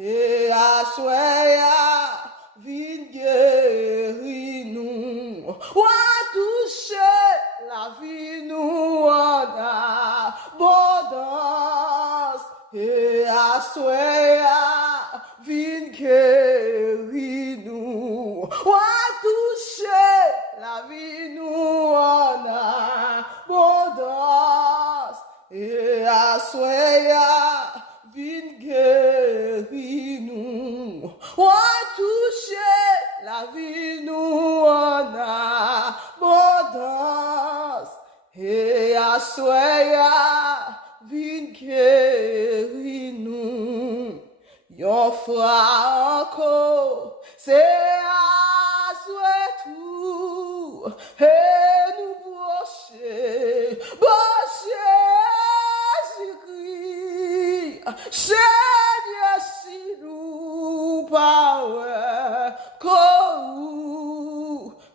Et à soya, vin guéri nous. Ou à toucher la vie nous en abondance. Et à soya, vin guéri nous. Ou à toucher la vie nous en abondance. Et à soya, vin guéri nous. On toucher la vie nous en abondance. Et à soya, vin guéri nous. Yon fera encore, c'est à souhait tout. Et nous brocher, Jésus-Christ. Seigneur, si nous parlons,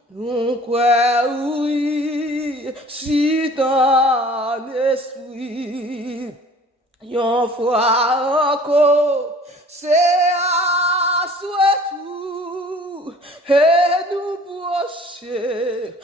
nous croyons, oui, si ton esprit, yon fois encore, c'est à souhait tout, et nous brocher,